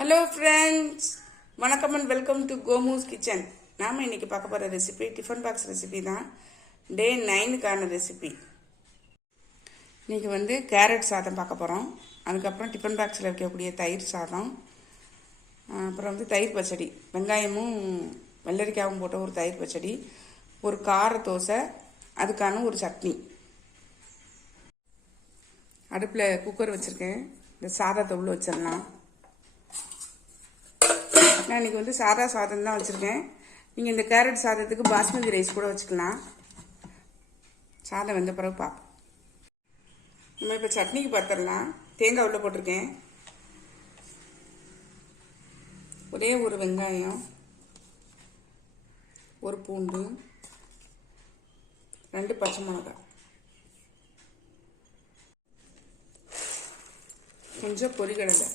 Hello friends, வணக்கம் and welcome to கோமூஸ் kitchen. நாம் இன்னைக்கு பார்க்க போகிற ரெசிபி டிஃபன் பாக்ஸ் ரெசிபி தான். டே 9க்கான ரெசிபி. இன்றைக்கி கேரட் சாதம் பார்க்க போகிறோம். அதுக்கப்புறம் டிஃபன் பாக்ஸில் வைக்கக்கூடிய தயிர் சாதம், அப்புறம் தயிர் பச்சடி, வெங்காயமும் வெள்ளரிக்காயும் போட்ட ஒரு தயிர் பச்சடி, ஒரு கார தோசை, அதுக்கான ஒரு சட்னி. அடுப்பில் குக்கர் வச்சுருக்கேன். இந்த சாதத்தை உள்ள வச்சிடலாம். நான் இன்றைக்கி சாதா சாதம் தான் வச்சுருக்கேன். நீங்கள் இந்த கேரட் சாதத்துக்கு பாஸ்மதி ரைஸ் கூட வச்சுக்கலாம். சாதம் வந்த பிறகு பார்ப்போம். நம்ம இப்போ சட்னிக்கு பார்த்துடலாம். தேங்காய் உள்ள போட்டிருக்கேன். ஒரே ஒரு வெங்காயம், ஒரு பூண்டு, 2 பச்சை மிளகாய், கொஞ்சம் பொரிகடலை,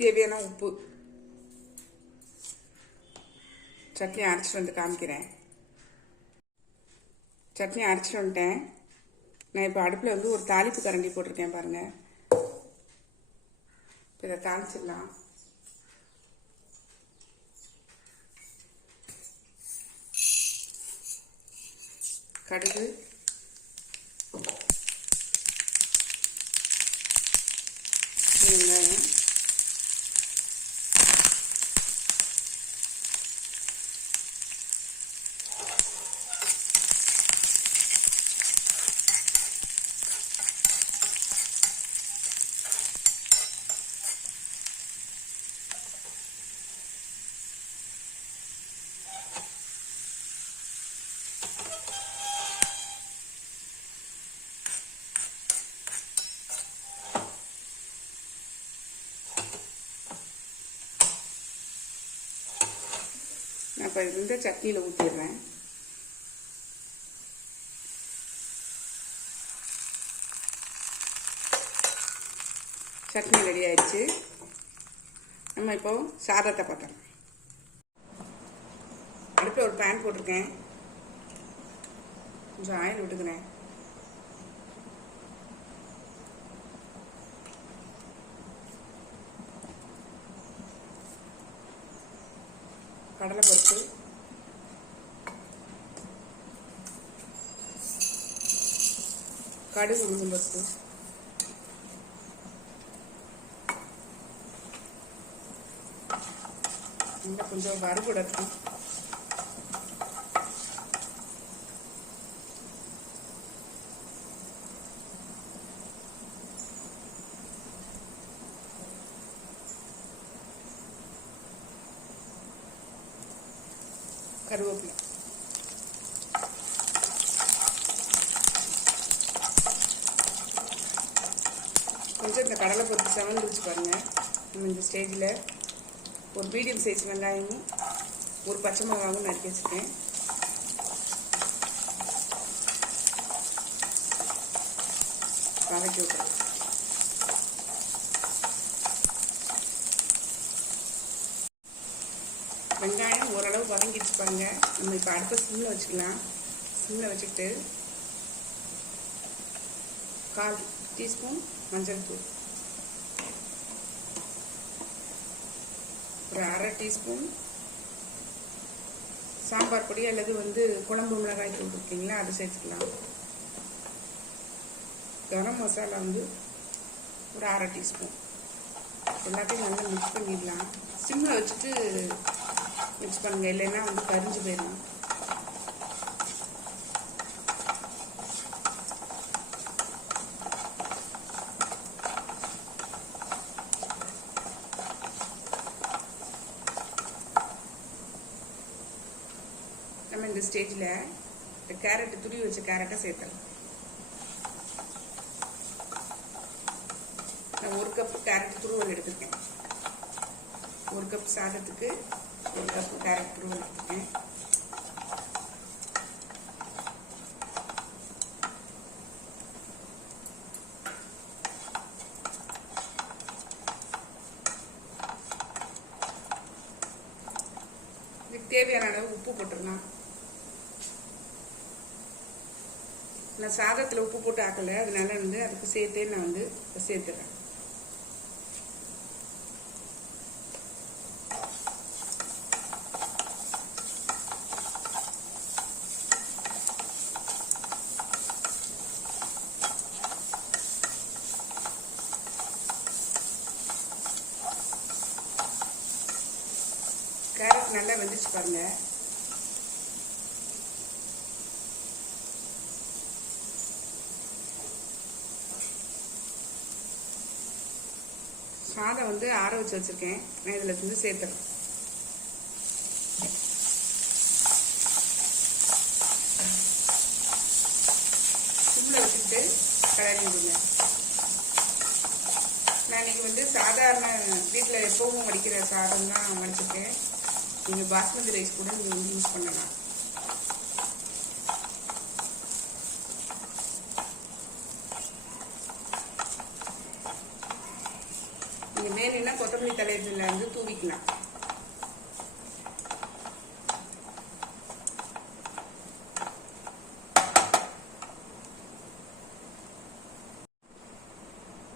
தேவையான உப்பு. சட்னி அரைச்சிட்டு காமிக்கிறேன். சட்னி அரைச்சிட்டு வந்துட்டேன். நான் இப்போ அடுப்பில் ஒரு தாளிப்பு கரண்டி போட்டிருக்கேன் பாருங்கள். இப்போ இதை தாளிச்சிடலாம். கடுகு, வெங்காயம், நான் இப்போ இந்த சட்னியில் ஊற்றிடுறேன். சட்னி ரெடி ஆயிடுச்சு. நம்ம இப்போ சாதத்தை பார்க்கலாம். அடுப்பில் ஒரு பேன் போட்டிருக்கேன். கொஞ்சம் ஆயில் விட்டுக்கிறேன். கடலைப்பருப்பு, கடுகு, உளுந்தம்பருப்பு, கொஞ்சம் வறுபடட்டும். கருவேப்பிலை, கொஞ்சம் இந்த கடலை பருப்பு செவந்து வச்சு பாருங்கள். நம்ம இந்த ஸ்டேஜில் ஒரு மீடியம் சைஸ் வெங்காயமும் ஒரு பச்சை மிளகாவும் நறுக்கி வச்சுருக்கேன். வதக்கி விட்டுறேன். வெங்காயம் ஓரளவு வதங்கிடுச்சு பாருங்க. நம்ம இப்போ அடுத்த சிம்மில் வச்சுக்கலாம். சிம்மில் வச்சுக்கிட்டு 1/4 டீஸ்பூன் மஞ்சள் தூள், ஒரு 1/2 டீஸ்பூன் சாம்பார் பொடி அல்லது குழம்பு மிளகாய் தூள் இருக்கீங்களா, அதை சேர்த்துக்கலாம். கரம் மசாலா ஒரு 1/2 டீஸ்பூன். எல்லாத்தையும் நல்லா மிக்ஸ் பண்ணிடலாம். சிம்மில் வச்சுட்டு மிக்ஸ் பண்ணுங்க, இல்லைன்னா கரிஞ்சு போயிடும். நம்ம இந்த ஸ்டேஜில் இந்த கேரட், துருவி வச்ச கேரட்டை சேர்த்தலாம். நான் 1 கப் கேரட் துருவல் எடுத்துருக்கேன். 1 கப் சாதத்துக்கு 1 கப் கேரட் துருவல் எடுத்துக்கேன். இதுக்கு தேவையான அளவு உப்பு போட்டுடலாம். நான் சாதத்தில் உப்பு போட்டு ஆக்கலை, அதனால அதுக்கு சேர்த்தே நான் சேர்த்துறேன். கேரட் நல்லா வெந்துச்சு பாருங்க. சாதம் வந்து ஆற வச்சு வச்சிருக்கேன். நான் இதில் வந்து சேர்த்துறேன். சிம்மில் வச்சுக்கிட்டு கிளறி விடுங்க. நான் இன்னைக்கு வந்து சாதாரண வீட்டில் எப்பவும் வடிக்கிற சாதம் தான் வடிச்சிருக்கேன். நீங்கள் பாஸ்மதி ரைஸ் கூட நீங்கள் வந்து யூஸ் பண்ணலாம். நீங்கள் வேணும்னா கொத்தமல்லி தலையில இருந்து தூவிக்கலாம்.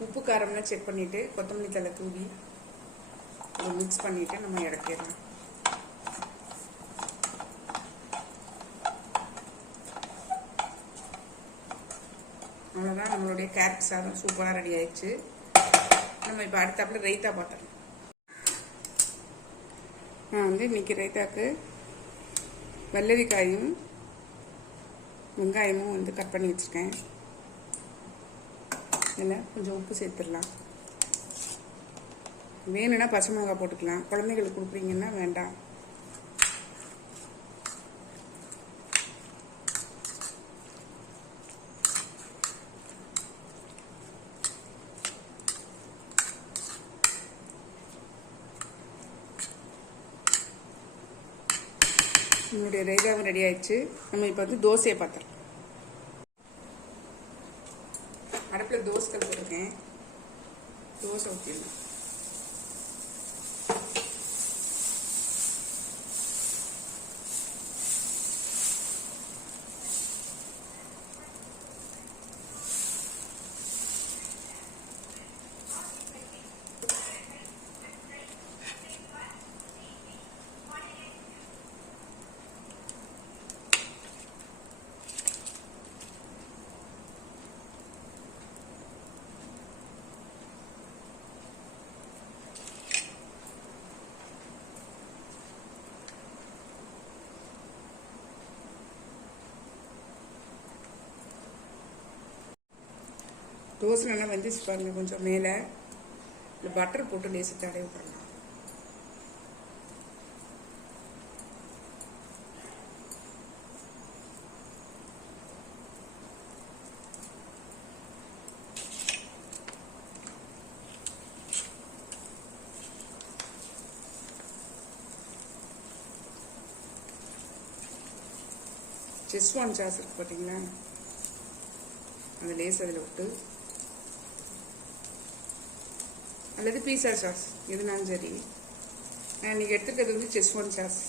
உப்பு காரம்லாம் செக் பண்ணிவிட்டு கொத்தமல்லி தலை தூவி மிக்ஸ் பண்ணிவிட்டு நம்ம இறக்கிடலாம். அவ்வளோதான், நம்மளுடைய கேரட் சாதம் சூப்பராக ரெடி ஆயிடுச்சு. நம்ம இப்போ அடுத்தாப்புல ரைத்தா பார்த்துடலாம். நான் வந்து இன்னைக்கு ரைத்தாக்கு வெள்ளரிக்காயும் வெங்காயமும் வந்து கட் பண்ணி வச்சுருக்கேன். இதில் கொஞ்சம் உப்பு சேர்த்துடலாம். வேணும்னா பச்சை மிளகாய் போட்டுக்கலாம். குழந்தைகளுக்கு கொடுக்குறீங்கன்னா வேண்டாம். நம்மளுடைய ரைதாவும் ரெடி ஆயிடுச்சு. நம்ம இப்போ வந்து தோசையை பார்த்துடலாம். அடுப்பில் தோசைகள் போட்டிருக்கேன். தோசை ஊற்றிடலாம். தோசை நல்லா வெந்துச்சு பாருங்க. கொஞ்சம் மேலே இல்லை பட்டர் போட்டு லேசி தடவி விட்டுறலாம். செஸ்வான் சாஸ் இருக்கு பார்த்தீங்களா, அந்த லேஸ் அதில் விட்டு, அல்லது பீஸா சாஸ் எதுனாலும் சரி. நான் இன்றைக்கி எடுத்துக்கிறது வந்து செஸ்வான் சாஸ்.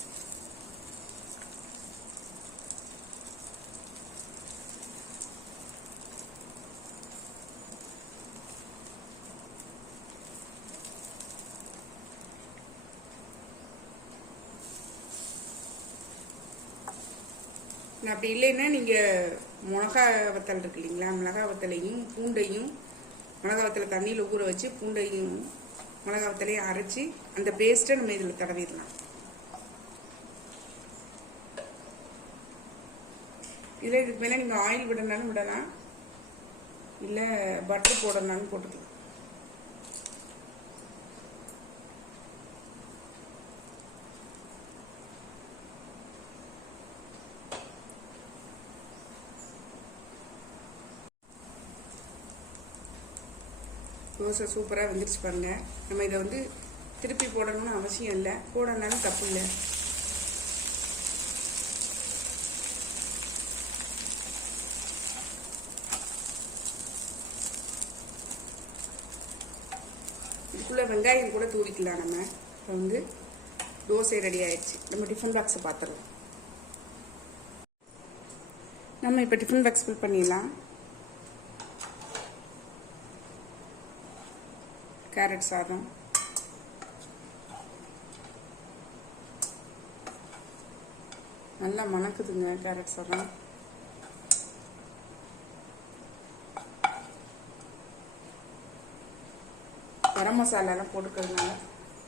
அப்படி இல்லைன்னா நீங்கள் மிளகா வத்தல் இருக்கு இல்லைங்களா, மிளகா வத்தலையும் பூண்டையும் மிளகா வத்தலை தண்ணியில் ஊற வச்சு பூண்டையும் மிளகா வத்தலையும் அரைச்சி அந்த பேஸ்ட்டை நம்ம இதில் தடவிடலாம். இதில் இதுக்கு மேலே நீங்கள் ஆயில் விடனாலும் விடலாம், இல்லை பட்டர் போடனாலும் போட்டுக்கலாம். தோசை சூப்பராக வந்துருச்சு பாருங்க. நம்ம இதை வந்து திருப்பி போடணும்னு அவசியம் இல்லை, போடனாலும் தப்பு இல்லை. இதுக்குள்ளே வெங்காயம் கூட தூவிக்கலாம். நம்ம இப்போ வந்து தோசை ரெடி ஆயிடுச்சு. நம்ம டிஃபன் பாக்ஸை பார்த்துடலாம். நம்ம இப்போ டிஃபன் பாக்ஸ் ஃபில் பண்ணிடலாம். கேரட் சாதம், நல்லா மணக்குதுங்க கேரட் சாதம். கரம் மசாலாலாம் போட்டுக்கிறதுனால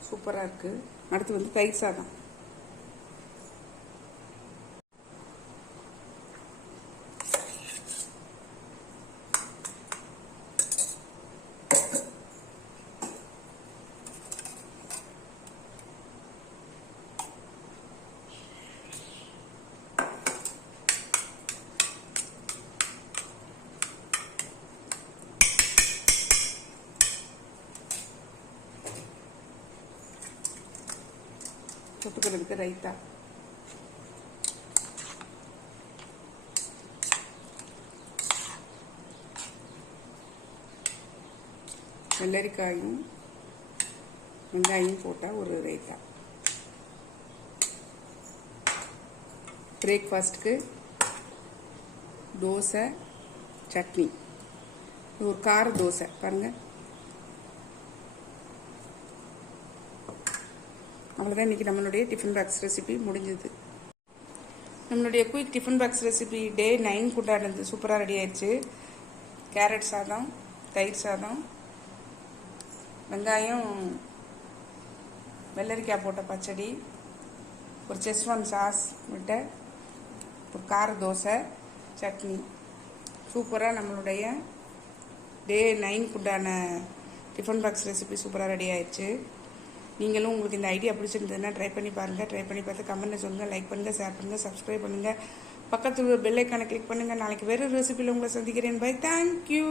சூப்பராக இருக்குது. அடுத்து வந்து தயிர் சாதம். தொட்டுக்கிறதுக்கு ரைத்தா. வெள்ளரிக்காயும் வெங்காயம் போட்டால் ஒரு ரைத்தா. பிரேக்ஃபாஸ்ட்டுக்கு தோசை சட்னி. இது ஒரு கார தோசை பாருங்கள். அவ்வளோதான் இன்றைக்கி நம்மளுடைய டிஃபன் பாக்ஸ் ரெசிபி முடிஞ்சது. நம்மளுடைய குயிக் டிஃபன் பாக்ஸ் ரெசிபி டே 9 கொண்டாடுறது சூப்பராக ரெடி ஆயிடுச்சு. கேரட் சாதம், தயிர் சாதம், வெங்காயம் வெள்ளரிக்காய் போட்ட பச்சடி, ஒரு செஸ்வான் சாஸ் விட்ட ஒரு கார தோசை சட்னி. சூப்பராக நம்மளுடைய டே 9 உண்டான டிஃபன் பாக்ஸ் ரெசிபி சூப்பராக ரெடி ஆயிடுச்சு. நீங்களும் உங்களுக்கு இந்த ஐடியா பிடிச்சிருந்ததுன்னா ட்ரை பண்ணி பாருங்கள். ட்ரை பண்ணி பார்த்து கமெண்ட்டில் சொல்லுங்கள். லைக் பண்ணுங்கள், ஷேர் பண்ணுங்கள், சப்ஸ்கிரைப் பண்ணுங்கள். பக்கத்தில் பெல் ஐக்கானை கிளிக் பண்ணுங்கள். நாளைக்கு வேறு ரெசிபியில் உங்களை சந்திக்கிறேன். பை. தேங்க்யூ.